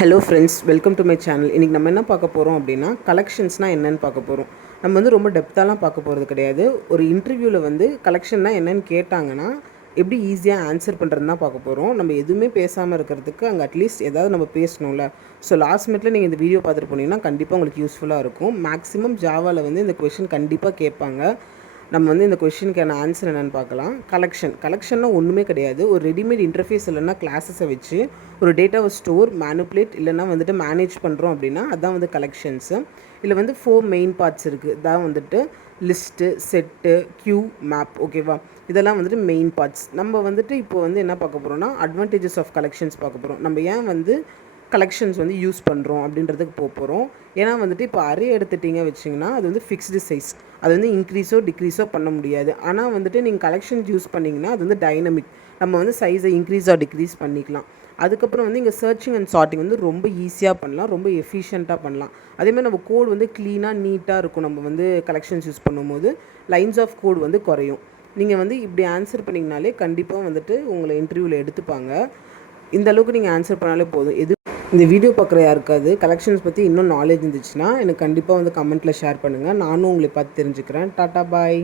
Hello friends, welcome to my channel. இன்றைக்கி நம்ம என்ன பார்க்க போகிறோம் அப்படின்னா, கலெக்ஷன்ஸ்னால் என்னென்னு பார்க்க போகிறோம். நம்ம வந்து ரொம்ப டெப்த்தாலாம் பார்க்க போகிறது கிடையாது. ஒரு இன்டர்வியூவில் வந்து கலெக்ஷன்னா என்னென்னு கேட்டாங்கன்னா எப்படி ஈஸியாக ஆன்சர் பண்ணுறதுன்னு தான் பார்க்க போகிறோம். நம்ம எதுவுமே பேசாமல் இருக்கிறதுக்கு அங்கே அட்லீஸ்ட் ஏதாவது நம்ம பேசணும்ல. ஸோ லாஸ்ட் மினிட்ல நீங்கள் இந்த வீடியோ பார்த்துட்டு போனீங்கன்னா கண்டிப்பாக உங்களுக்கு யூஸ்ஃபுல்லாக இருக்கும். மேக்ஸிமம் ஜாவாவில் வந்து இந்த கொஷின் கண்டிப்பாக கேட்பாங்க. நம்ம வந்து இந்த கொஷினுக்கான ஆன்சர் என்னென்னு பார்க்கலாம். கலெக்ஷன்னா ஒன்றுமே கிடையாது. ஒரு ரெடிமேட் இன்டர்ஃபேஸ் இல்லைன்னா கிளாஸஸை வச்சு ஒரு டேட்டாவை ஸ்டோர், மேனுப்புலேட் இல்லைனா வந்துட்டு மேனேஜ் பண்ணுறோம் அப்படின்னா அதுதான் வந்து கலெக்ஷன்ஸு. இதில் வந்து 4 மெயின் பார்ட்ஸ் இருக்குது. இதான் வந்துட்டு லிஸ்ட்டு, செட்டு, கியூ, மேப். ஓகேவா? இதெல்லாம் வந்துட்டு மெயின் பார்ட்ஸ். நம்ம வந்துட்டு இப்போ வந்து என்ன பார்க்க போகிறோம்னா அட்வான்டேஜஸ் ஆஃப் கலெக்ஷன்ஸ் பார்க்க போகிறோம். நம்ம ஏன் வந்து கலெக்ஷன்ஸ் வந்து யூஸ் பண்ணுறோம் அப்படின்றதுக்கு போகிறோம். ஏன்னா வந்துட்டு இப்போ அரே எடுத்துட்டிங்க வச்சிங்கன்னா அது வந்து ஃபிக்ஸ்டு சைஸ். அது வந்து இன்க்ரீஸோ டிக்ரீஸோ பண்ண முடியாது. ஆனால் வந்துட்டு நீங்கள் கலெக்ஷன்ஸ் யூஸ் பண்ணிங்கன்னா அது வந்து டைனமிக். நம்ம வந்து சைஸை இன்க்ரீஸ் ஆர் டிக்ரீஸ் பண்ணிக்கலாம். அதுக்கப்புறம் வந்து இங்கே சர்ச்சிங் அண்ட் சார்ட்டிங் வந்து ரொம்ப ஈஸியாக பண்ணலாம், ரொம்ப எஃபிஷியண்ட்டாக பண்ணலாம். அதேமாதிரி நம்ம கோட் வந்து க்ளீனாக நீட்டாக இருக்கும். நம்ம வந்து கலெக்ஷன்ஸ் யூஸ் பண்ணும்போது லைன்ஸ் ஆஃப் கோட் வந்து குறையும். நீங்கள் வந்து இப்படி ஆன்சர் பண்ணிங்கனாலே கண்டிப்பாக வந்துட்டு உங்களை இன்டர்வியூவில் எடுத்துப்பாங்க. இந்த அளவுக்கு நீங்கள் ஆன்சர் பண்ணாலே போதும். இந்த வீடியோ பார்க்குற யாருக்காவது கலெக்ஷன்ஸ் பற்றி இன்னும் நாலேஜ் இருந்துச்சுன்னா எனக்கு கண்டிப்பாக வந்து கமெண்ட்டில் ஷேர் பண்ணுங்கள். நானும் உங்களை பார்த்து தெரிஞ்சுக்கிறேன். டாட்டா பாய்.